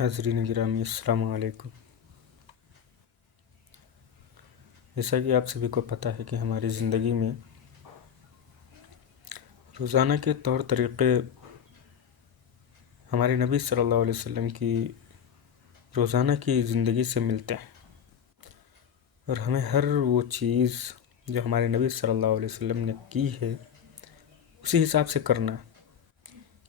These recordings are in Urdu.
حاضرین گرامی السلام علیکم۔ جیسا کہ آپ سبھی کو پتہ ہے کہ ہماری زندگی میں روزانہ کے طور طریقے ہمارے نبی صلی اللہ علیہ وسلم کی روزانہ کی زندگی سے ملتے ہیں، اور ہمیں ہر وہ چیز جو ہمارے نبی صلی اللہ علیہ وسلم نے کی ہے اسی حساب سے کرنا ہے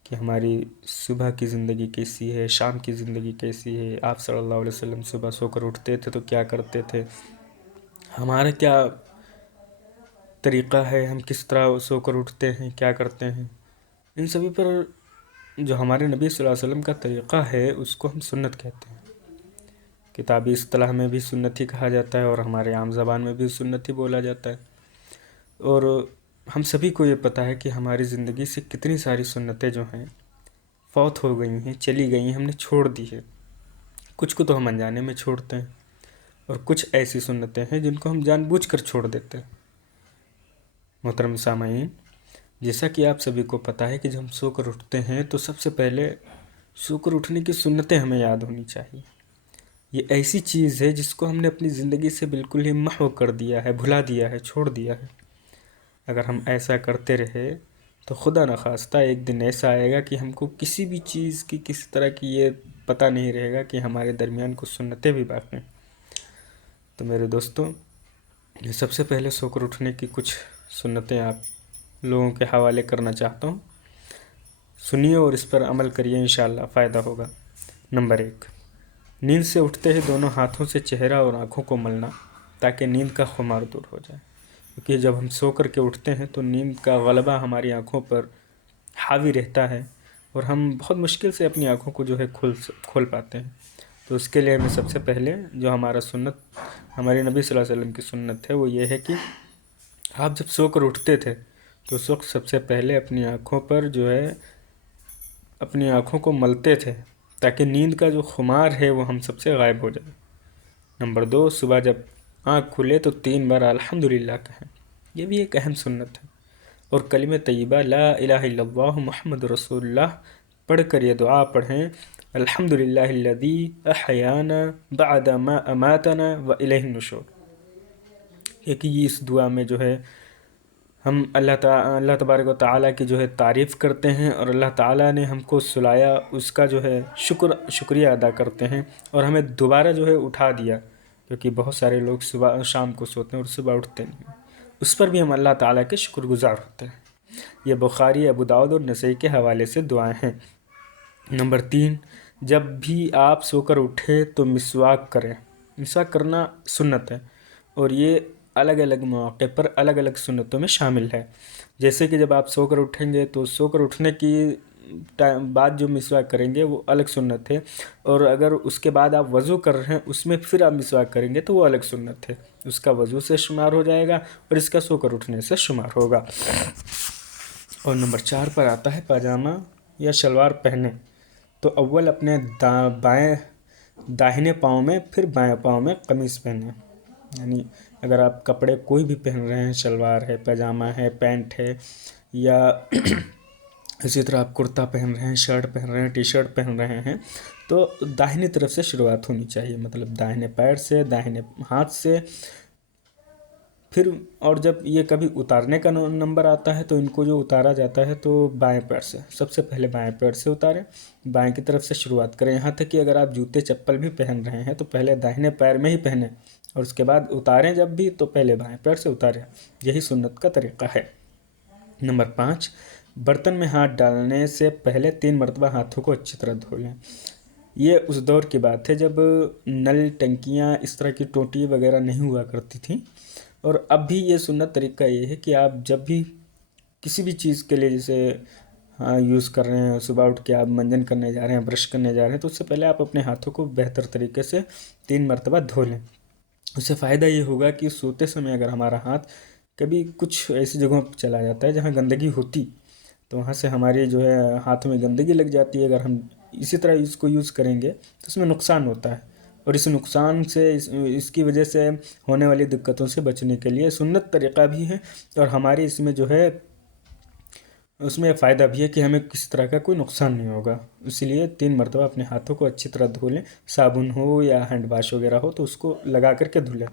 کہ ہماری صبح کی زندگی کیسی ہے، شام کی زندگی کیسی ہے، آپ صلی اللہ علیہ وسلم صبح سو کر اٹھتے تھے تو کیا کرتے تھے، ہمارا کیا طریقہ ہے، ہم کس طرح سو کر اٹھتے ہیں، کیا کرتے ہیں، ان سبھی پر جو ہمارے نبی صلی اللہ علیہ وسلم کا طریقہ ہے اس کو ہم سنت کہتے ہیں۔ کتابی اصطلاح میں بھی سنت ہی کہا جاتا ہے اور ہمارے عام زبان میں بھی سنت ہی بولا جاتا ہے، اور ہم سبھی کو یہ پتہ ہے کہ ہماری زندگی سے کتنی ساری سنتیں جو ہیں فوت ہو گئی ہیں، چلی گئی ہیں، ہم نے چھوڑ دی ہے۔ کچھ کو تو ہم انجانے میں چھوڑتے ہیں، اور کچھ ایسی سنتیں ہیں جن کو ہم جان بوجھ کر چھوڑ دیتے ہیں۔ محترم سامعین، جیسا کہ آپ سبھی کو پتہ ہے کہ جب ہم سو کر اٹھتے ہیں تو سب سے پہلے سو کر اٹھنے کی سنتیں ہمیں یاد ہونی چاہیے۔ یہ ایسی چیز ہے جس کو ہم نے اپنی زندگی سے بالکل ہی محو کر دیا ہے، بھلا دیا ہے، چھوڑ دیا ہے۔ اگر ہم ایسا کرتے رہے تو خدا نخواستہ ایک دن ایسا آئے گا کہ ہم کو کسی بھی چیز کی، کسی طرح کی یہ پتہ نہیں رہے گا کہ ہمارے درمیان کچھ سنتیں بھی باقی ہیں۔ تو میرے دوستوں، یہ سب سے پہلے سو کر اٹھنے کی کچھ سنتیں آپ لوگوں کے حوالے کرنا چاہتا ہوں، سنیے اور اس پر عمل کریے، انشاءاللہ فائدہ ہوگا۔ نمبر 1، نیند سے اٹھتے ہی دونوں ہاتھوں سے چہرہ اور آنکھوں کو ملنا تاکہ نیند کا خمار دور ہو جائے، کیونکہ جب ہم سو کر کے اٹھتے ہیں تو نیند کا غلبہ ہماری آنکھوں پر حاوی رہتا ہے اور ہم بہت مشکل سے اپنی آنکھوں کو جو ہے کھول پاتے ہیں۔ تو اس کے لیے ہمیں سب سے پہلے جو ہمارے نبی صلی اللہ علیہ وسلم کی سنت ہے وہ یہ ہے کہ آپ جب سو کر اٹھتے تھے تو اس وقت سب سے پہلے اپنی آنکھوں پر جو ہے اپنی آنکھوں کو ملتے تھے تاکہ نیند کا جو خمار ہے وہ ہم سب سے غائب ہو جائے۔ نمبر 2، صبح جب آنکھ کھلے تو 3 بار الحمدللہ کہیں، یہ بھی ایک اہم سنت ہے، اور کلمہ طیبہ لا الہ الا اللہ محمد رسول اللہ پڑھ کر یہ دعا پڑھیں، الحمدللہ الذی احیانا بعد ما اماتنا والیہ النشور، کہ اس دعا میں جو ہے ہم اللہ تبارک و تعالیٰ کی جو ہے تعریف کرتے ہیں، اور اللہ تعالیٰ نے ہم کو سلایا اس کا جو ہے شکریہ ادا کرتے ہیں، اور ہمیں دوبارہ جو ہے اٹھا دیا، کیونکہ بہت سارے لوگ صبح شام کو سوتے ہیں اور صبح اٹھتے نہیں ہیں، اس پر بھی ہم اللہ تعالیٰ کے شکر گزار ہوتے ہیں۔ یہ بخاری، ابو داؤد اور نسائی کے حوالے سے دعائیں ہیں۔ نمبر 3، جب بھی آپ سو کر اٹھے تو مسواک کریں۔ مسواک کرنا سنت ہے، اور یہ الگ الگ مواقع پر الگ الگ سنتوں میں شامل ہے۔ جیسے کہ جب آپ سو کر اٹھیں گے تو سو کر اٹھنے کی بعد جو مسواک کریں گے وہ الگ سنت ہے، اور اگر اس کے بعد آپ وضو کر رہے ہیں اس میں پھر آپ مسواک کریں گے تو وہ الگ سنت ہے، اس کا وضو سے شمار ہو جائے گا اور اس کا سو کر اٹھنے سے شمار ہوگا۔ اور نمبر 4 پر آتا ہے پاجامہ یا شلوار پہنیں تو اول اپنے داہنے پاؤں میں پھر بائیں پاؤں میں قمیص پہنیں، یعنی اگر آپ کپڑے کوئی بھی پہن رہے ہیں، شلوار ہے، پاجامہ ہے، پینٹ ہے، یا اسی طرح آپ کرتا پہن رہے ہیں، شرٹ پہن رہے ہیں، ٹی شرٹ پہن رہے ہیں، تو داہنی طرف سے شروعات ہونی چاہیے، مطلب داہنے پیر سے، داہنے ہاتھ سے، پھر اور جب یہ کبھی اتارنے کا نمبر آتا ہے تو ان کو جو اتارا جاتا ہے تو بائیں پیر سے، سب سے پہلے بائیں پیر سے اتاریں، بائیں کی طرف سے شروعات کریں، یہاں تک کہ اگر آپ جوتے چپل بھی پہن رہے ہیں تو پہلے داہنے پیر میں ہی پہنیں، اور اس کے بعد اتاریں جب بھی تو پہلے بائیں پیر سے اتاریں، یہی سنت کا طریقہ ہے۔ نمبر 5، برتن میں ہاتھ ڈالنے سے پہلے 3 مرتبہ ہاتھوں کو اچھی طرح دھو لیں۔ یہ اس دور کی بات ہے جب نل، ٹنکیاں، اس طرح کی ٹوٹی وغیرہ نہیں ہوا کرتی تھیں، اور اب بھی یہ سنت طریقہ یہ ہے کہ آپ جب بھی کسی بھی چیز کے لیے جیسے یوز کر رہے ہیں، صبح اٹھ کے آپ منجن کرنے جا رہے ہیں، برش کرنے جا رہے ہیں، تو اس سے پہلے آپ اپنے ہاتھوں کو بہتر طریقے سے 3 مرتبہ دھو لیں۔ اس سے فائدہ یہ ہوگا کہ سوتے سمے اگر ہمارا ہاتھ کبھی کچھ ایسی جگہوں پہ چلا جاتا ہے جہاں گندگی ہوتی، تو وہاں سے ہماری جو ہے ہاتھوں میں گندگی لگ جاتی ہے، اگر ہم اسی طرح اس کو یوز کریں گے تو اس میں نقصان ہوتا ہے، اور اس نقصان سے اس کی وجہ سے ہونے والی دقتوں سے بچنے کے لیے سنت طریقہ بھی ہے، اور ہماری اس میں جو ہے اس میں یہ فائدہ بھی ہے کہ ہمیں کسی طرح کا کوئی نقصان نہیں ہوگا، اسی لیے 3 مرتبہ اپنے ہاتھوں کو اچھی طرح دھو لیں، صابن ہو یا ہینڈ واش وغیرہ ہو تو اس کو لگا کر کے دھو لیں۔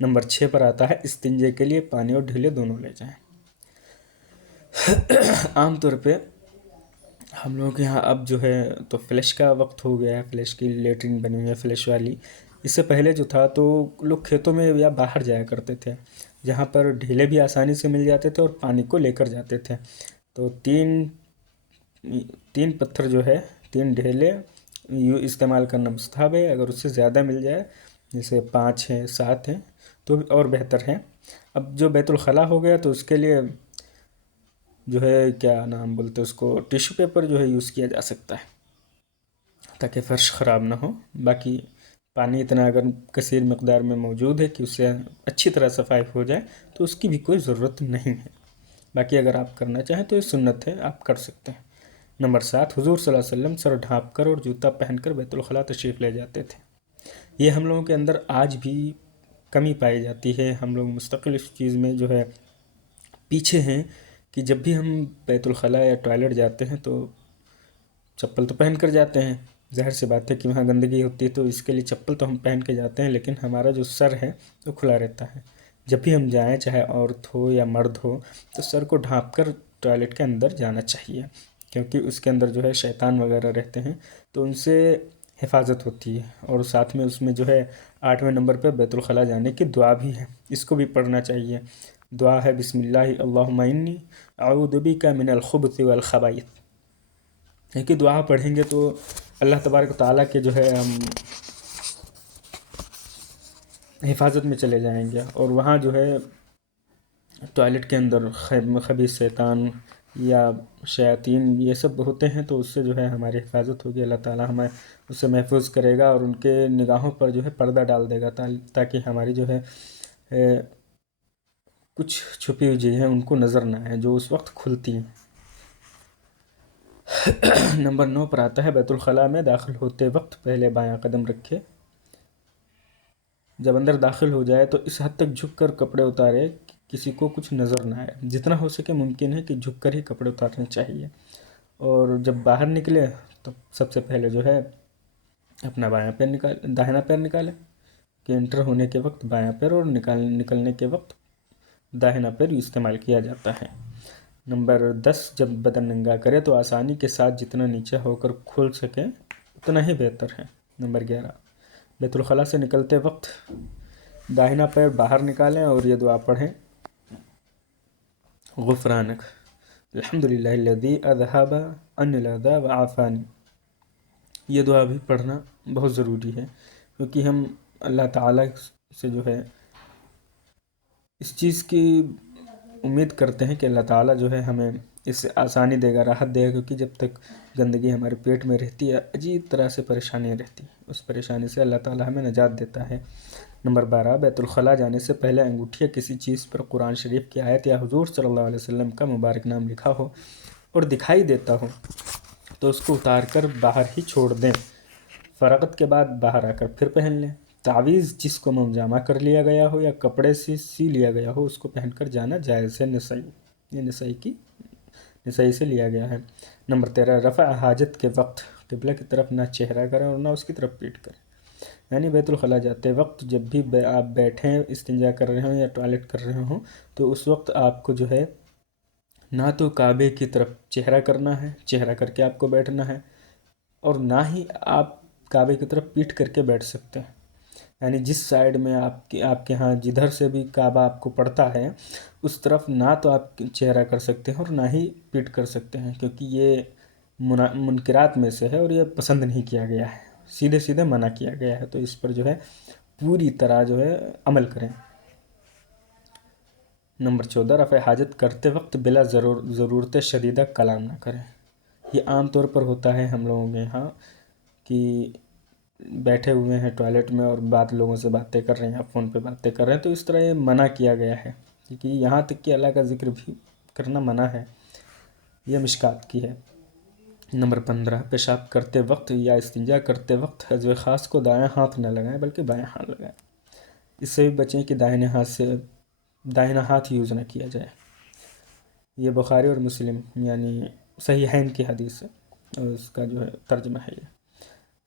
نمبر 6 پر آتا ہے استنجے کے لیے پانی اور ڈھیلے دونوں لے جائیں۔ عام طور پہ ہم لوگوں کے یہاں اب جو ہے تو فلش کا وقت ہو گیا ہے، فلش کی لیٹرین بنی ہوئی ہے فلش والی۔ اس سے پہلے جو تھا تو لوگ کھیتوں میں یا باہر جایا کرتے تھے، جہاں پر ڈھیلے بھی آسانی سے مل جاتے تھے اور پانی کو لے کر جاتے تھے۔ تو تین پتھر جو ہے، 3 ڈھیلے یوں استعمال کرنا مستحب ہے۔ اگر اس سے زیادہ مل جائے، جیسے 5 ہیں 7 ہیں تو اور بہتر ہے۔ اب جو بیت الخلاء ہو گیا تو اس کے لیے جو ہے کیا نام بولتے ہیں اس کو، ٹیشو پیپر جو ہے یوز کیا جا سکتا ہے تاکہ فرش خراب نہ ہو۔ باقی پانی اتنا اگر کثیر مقدار میں موجود ہے کہ اس سے اچھی طرح صفائی ہو جائے تو اس کی بھی کوئی ضرورت نہیں ہے۔ باقی اگر آپ کرنا چاہیں تو یہ سنت ہے، آپ کر سکتے ہیں۔ نمبر 7، حضور صلی اللہ علیہ وسلم سر ڈھانپ کر اور جوتا پہن کر بیت الخلاء تشریف لے جاتے تھے۔ یہ ہم لوگوں کے اندر آج بھی کمی پائی جاتی ہے، ہم لوگ مستقل اس چیز میں جو ہے پیچھے ہیں کہ جب بھی ہم بیت الخلاء یا ٹوائلٹ جاتے ہیں تو چپل تو پہن کر جاتے ہیں، ظاہر سی بات ہے کہ وہاں گندگی ہوتی ہے تو اس کے لیے چپل تو ہم پہن کے جاتے ہیں، لیکن ہمارا جو سر ہے وہ کھلا رہتا ہے۔ جب بھی ہم جائیں، چاہے عورت ہو یا مرد ہو، تو سر کو ڈھانپ کر ٹوائلٹ کے اندر جانا چاہیے، کیونکہ اس کے اندر جو ہے شیطان وغیرہ رہتے ہیں تو ان سے حفاظت ہوتی ہے۔ اور ساتھ میں اس میں جو ہے 8ویں نمبر پہ بیت الخلاء جانے کی دعا بھی ہے، اس کو بھی پڑھنا چاہیے۔ دعا ہے بسم اللہ اللہم انی اعوذ بک من الخبث والخبائث۔ یہ کہ دعا پڑھیں گے تو اللہ تبارک و تعالیٰ کے جو ہے ہم حفاظت میں چلے جائیں گے، اور وہاں جو ہے ٹوائلٹ کے اندر خبیث شیطان یا شیاطین یہ سب ہوتے ہیں تو اس سے جو ہے ہماری حفاظت ہوگی، اللہ تعالیٰ ہمیں اس سے محفوظ کرے گا اور ان کے نگاہوں پر جو ہے پردہ ڈال دے گا تاکہ ہماری جو ہے کچھ چھپی ہوئی چیزیں ان کو نظر نہ آئیں جو اس وقت کھلتی ہیں۔ نمبر 9 پر آتا ہے بیت الخلاء میں داخل ہوتے وقت پہلے بایاں قدم رکھے، جب اندر داخل ہو جائے تو اس حد تک جھک کر کپڑے اتارے کہ کسی کو کچھ نظر نہ آئے۔ جتنا ہو سکے ممکن ہے کہ جھک کر ہی کپڑے اتارنے چاہیے، اور جب باہر نکلے تو سب سے پہلے جو ہے اپنا داہنا پیر نکالے کہ انٹر ہونے کے وقت بایاں پیر اور نکلنے کے وقت داہنا پیر استعمال کیا جاتا ہے۔ نمبر 10، جب بدن ننگا کرے تو آسانی کے ساتھ جتنا نیچے ہو کر کھول سکے اتنا ہی بہتر ہے۔ نمبر 11، بیت الخلاء سے نکلتے وقت داہنا پیر باہر نکالیں اور یہ دعا پڑھیں، غفرانک الحمدللہ الذی اذھب عنی الاذی وعافانی۔ یہ دعا بھی پڑھنا بہت ضروری ہے، کیونکہ ہم اللہ تعالیٰ سے جو ہے اس چیز کی امید کرتے ہیں کہ اللہ تعالیٰ جو ہے ہمیں اس سے آسانی دے گا، راحت دے گا، کیونکہ جب تک گندگی ہمارے پیٹ میں رہتی ہے عجیب طرح سے پریشانیاں رہتی ہیں، اس پریشانی سے اللہ تعالیٰ ہمیں نجات دیتا ہے۔ نمبر 12، بیت الخلاء جانے سے پہلے انگوٹھی یا کسی چیز پر قرآن شریف کی آیت یا حضور صلی اللہ علیہ وسلم کا مبارک نام لکھا ہو اور دکھائی دیتا ہو تو اس کو اتار کر باہر ہی چھوڑ دیں، فراغت کے بعد باہر آ کر پھر پہن لیں۔ تعویذ جس کو منجامہ کر لیا گیا ہو یا کپڑے سے سی لیا گیا ہو اس کو پہن کر جانا جائز ہے۔ یہ نسائی سے لیا گیا ہے۔ نمبر 13، رفع حاجت کے وقت قبلہ کی طرف نہ چہرہ کریں اور نہ اس کی طرف پیٹ کریں، یعنی بیت الخلاء جاتے وقت جب بھی آپ بیٹھیں، استنجا کر رہے ہوں یا ٹوائلٹ کر رہے ہوں تو اس وقت آپ کو جو ہے نہ تو کعبے کی طرف چہرہ کرنا ہے، چہرہ کر کے آپ کو بیٹھنا ہے، اور نہ ہی آپ کعبے کی طرف پیٹ کر کے بیٹھ سکتے ہیں، یعنی جس سائیڈ میں آپ کے ہاں جدھر سے بھی کعبہ آپ کو پڑتا ہے اس طرف نہ تو آپ چہرہ کر سکتے ہیں اور نہ ہی پیٹ کر سکتے ہیں، کیونکہ یہ منکرات میں سے ہے اور یہ پسند نہیں کیا گیا ہے، سیدھے سیدھے منع کیا گیا ہے، تو اس پر جو ہے پوری طرح جو ہے عمل کریں۔ نمبر 14، رفع حاجت کرتے وقت بلا ضرورت شدیدہ کلام نہ کریں۔ یہ عام طور پر ہوتا ہے ہم لوگوں کے یہاں کہ بیٹھے ہوئے ہیں ٹوائلٹ میں اور لوگوں سے باتیں کر رہے ہیں، فون پہ باتیں کر رہے ہیں، تو اس طرح یہ منع کیا گیا ہے، کیونکہ یہاں تک کہ اللہ کا ذکر بھی کرنا منع ہے، یہ مشکات کی ہے۔ نمبر 15، پیشاب کرتے وقت یا استنجا کرتے وقت حذو خاص کو دائیں ہاتھ نہ لگائیں بلکہ بائیں ہاتھ لگائیں، اس سے بھی بچیں کہ داہنا ہاتھ یوز نہ کیا جائے۔ یہ بخاری اور مسلم یعنی صحیحین کی حدیث ہے اور اس کا جو ہے ترجمہ ہے یہ۔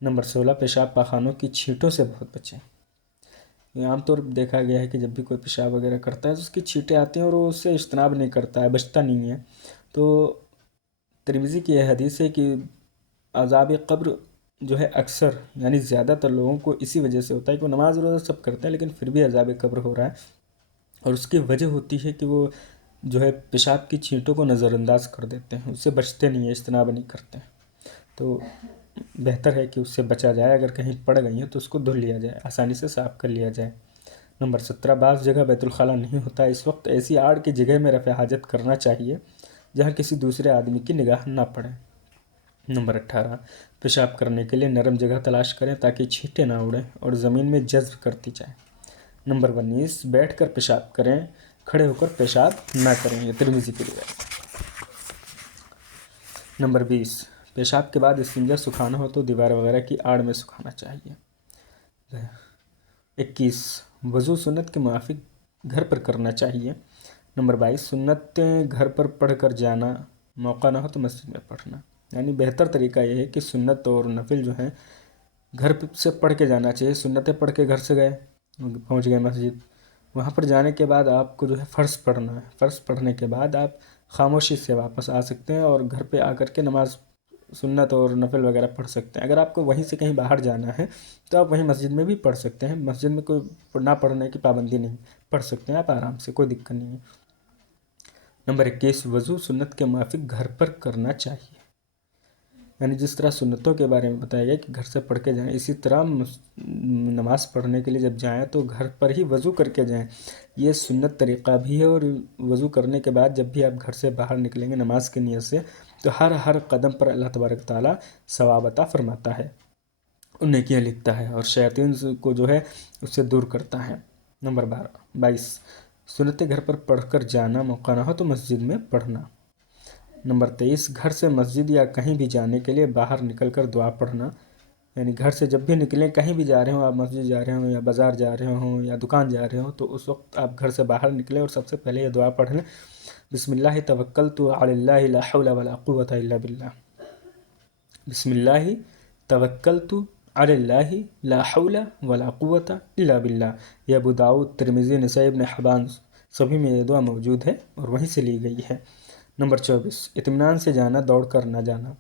نمبر 16، پیشاب پاخانوں کی چھینٹوں سے بہت بچیں۔ یہ عام طور پر دیکھا گیا ہے کہ جب بھی کوئی پیشاب وغیرہ کرتا ہے تو اس کی چھینٹیں آتی ہیں اور وہ اس سے اجتناب نہیں کرتا ہے، بچتا نہیں ہے۔ تو ترمذی کی یہ حدیث ہے کہ عذاب قبر جو ہے اکثر یعنی زیادہ تر لوگوں کو اسی وجہ سے ہوتا ہے کہ وہ نماز روزہ سب کرتے ہیں لیکن پھر بھی عذاب قبر ہو رہا ہے، اور اس کی وجہ ہوتی ہے کہ وہ جو ہے پیشاب کی چھینٹوں کو نظر انداز کر دیتے ہیں، اس سے بچتے نہیں ہیں، اجتناب نہیں کرتے ہیں۔ تو بہتر ہے کہ اس سے بچا جائے، اگر کہیں پڑ گئی ہیں تو اس کو دھل لیا جائے، آسانی سے صاف کر لیا جائے۔ نمبر 17، بعض جگہ بیت الخلاء نہیں ہوتا، اس وقت ایسی آڑ کی جگہ میں رفع حاجت کرنا چاہیے جہاں کسی دوسرے آدمی کی نگاہ نہ پڑے۔ نمبر 18، پیشاب کرنے کے لیے نرم جگہ تلاش کریں تاکہ چھینٹیں نہ اڑیں اور زمین میں جذب کرتی جائیں۔ نمبر 19، بیٹھ کر پیشاب کریں، کھڑے ہو کر پیشاب نہ کریں، یہ ترمذی کی روایت۔ نمبر 20، پیشاب کے بعد استنجا سکھانا ہو تو دیوار وغیرہ کی آڑ میں سکھانا چاہیے۔ 21، وضو سنت کے موافق گھر پر کرنا چاہیے۔ نمبر 22، سنتیں گھر پر پڑھ کر جانا، موقع نہ ہو تو مسجد میں پڑھنا، یعنی بہتر طریقہ یہ ہے کہ سنت اور نفل جو ہیں گھر سے پڑھ کے جانا چاہیے۔ سنتیں پڑھ کے گھر سے گئے، پہنچ گئے مسجد، وہاں پر جانے کے بعد آپ کو جو ہے فرض پڑھنا ہے، فرض پڑھنے کے بعد آپ خاموشی سے واپس آ سکتے ہیں اور گھر پہ آ کر کے نماز سنت اور نفل وغیرہ پڑھ سکتے ہیں۔ اگر آپ کو وہیں سے کہیں باہر جانا ہے تو آپ وہیں مسجد میں بھی پڑھ سکتے ہیں، مسجد میں کوئی نہ پڑھنے کی پابندی نہیں، پڑھ سکتے ہیں آپ آرام سے، کوئی دقت نہیں ہے۔ نمبر 21، وضو سنت کے موافق گھر پر کرنا چاہیے، یعنی جس طرح سنتوں کے بارے میں بتایا گیا کہ گھر سے پڑھ کے جائیں، اسی طرح نماز پڑھنے کے لیے جب جائیں تو گھر پر ہی وضو کر کے جائیں، یہ سنت طریقہ بھی ہے۔ اور وضو کرنے کے بعد جب بھی آپ گھر سے باہر نکلیں گے نماز کی نیت سے تو ہر قدم پر اللہ تبارک تعالیٰ ثواب عطا فرماتا ہے، نیکیاں لکھتا ہے اور شیاطین کو جو ہے اس سے دور کرتا ہے۔ نمبر 22، سنتیں گھر پر پڑھ کر جانا، موقع نہ ہو تو مسجد میں پڑھنا۔ نمبر 23، گھر سے مسجد یا کہیں بھی جانے کے لیے باہر نکل کر دعا پڑھنا، یعنی گھر سے جب بھی نکلیں، کہیں بھی جا رہے ہوں، آپ مسجد جا رہے ہوں یا بازار جا رہے ہوں یا دکان جا رہے ہوں، تو اس وقت آپ گھر سے باہر نکلیں اور سب سے پہلے یہ دعا پڑھ لیں، بسم اللہ توکلت علی اللہ لا حول ولا قوة الا باللہ، بسم اللہ توکلت علی اللہ لا حول ولا قوة الا باللہ۔ یہ ابو داؤد، ترمذی، نسائی، ابن حبان سبھی میں یہ دعا موجود ہے اور وہیں سے لی گئی ہے۔ نمبر 24، اطمینان سے جانا، دوڑ کر نہ جانا،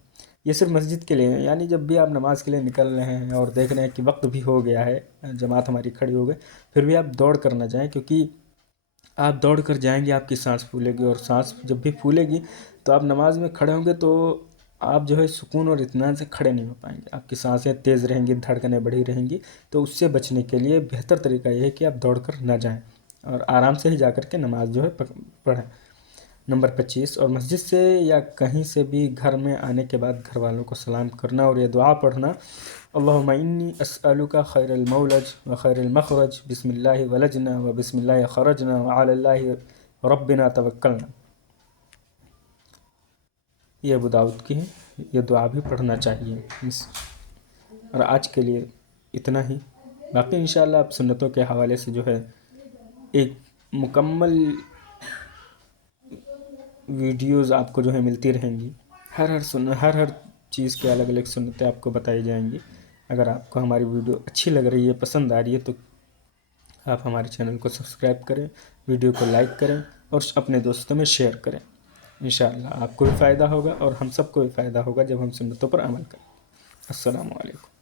یہ صرف مسجد کے لیے ہے، یعنی جب بھی آپ نماز کے لیے نکل رہے ہیں اور دیکھ رہے ہیں کہ وقت بھی ہو گیا ہے، جماعت ہماری کھڑی ہو گئی، پھر بھی آپ دوڑ کر نہ جائیں، کیونکہ آپ دوڑ کر جائیں گے آپ کی سانس پھولے گی، اور سانس جب بھی پھولے گی تو آپ نماز میں کھڑے ہوں گے تو آپ جو ہے سکون اور اطمینان سے کھڑے نہیں ہو پائیں گے، آپ کی سانسیں تیز رہیں گی، دھڑکنیں بڑھی رہیں گی۔ تو اس سے بچنے کے لیے بہتر طریقہ یہ ہے کہ آپ دوڑ کر نہ جائیں اور آرام سے ہی جا کر کے نماز جو ہے پڑھیں۔ نمبر 25، اور مسجد سے یا کہیں سے بھی گھر میں آنے کے بعد گھر والوں کو سلام کرنا اور یہ دعا پڑھنا، اللہم انی اسألک خیر المولج و خیر المخرج، بسم اللہ ولجنا و بسم اللہ خرجنا و علی اللہ ربنا توکلنا، یہ ابو داؤد کی ہے، یہ دعا بھی پڑھنا چاہیے۔ اور آج کے لیے اتنا ہی، باقی انشاءاللہ آپ سنتوں کے حوالے سے جو ہے ایک مکمل ویڈیوز آپ کو جو ہے ملتی رہیں گی، ہر چیز کے الگ الگ سنتیں آپ کو بتائی جائیں گی۔ اگر آپ کو ہماری ویڈیو اچھی لگ رہی ہے، پسند آ رہی ہے، تو آپ ہمارے چینل کو سبسکرائب کریں، ویڈیو کو لائک کریں اور اپنے دوستوں میں شیئر کریں۔ انشاءاللہ آپ کو بھی فائدہ ہوگا اور ہم سب کو بھی فائدہ ہوگا جب ہم سنتوں پر عمل کریں۔ السلام علیکم۔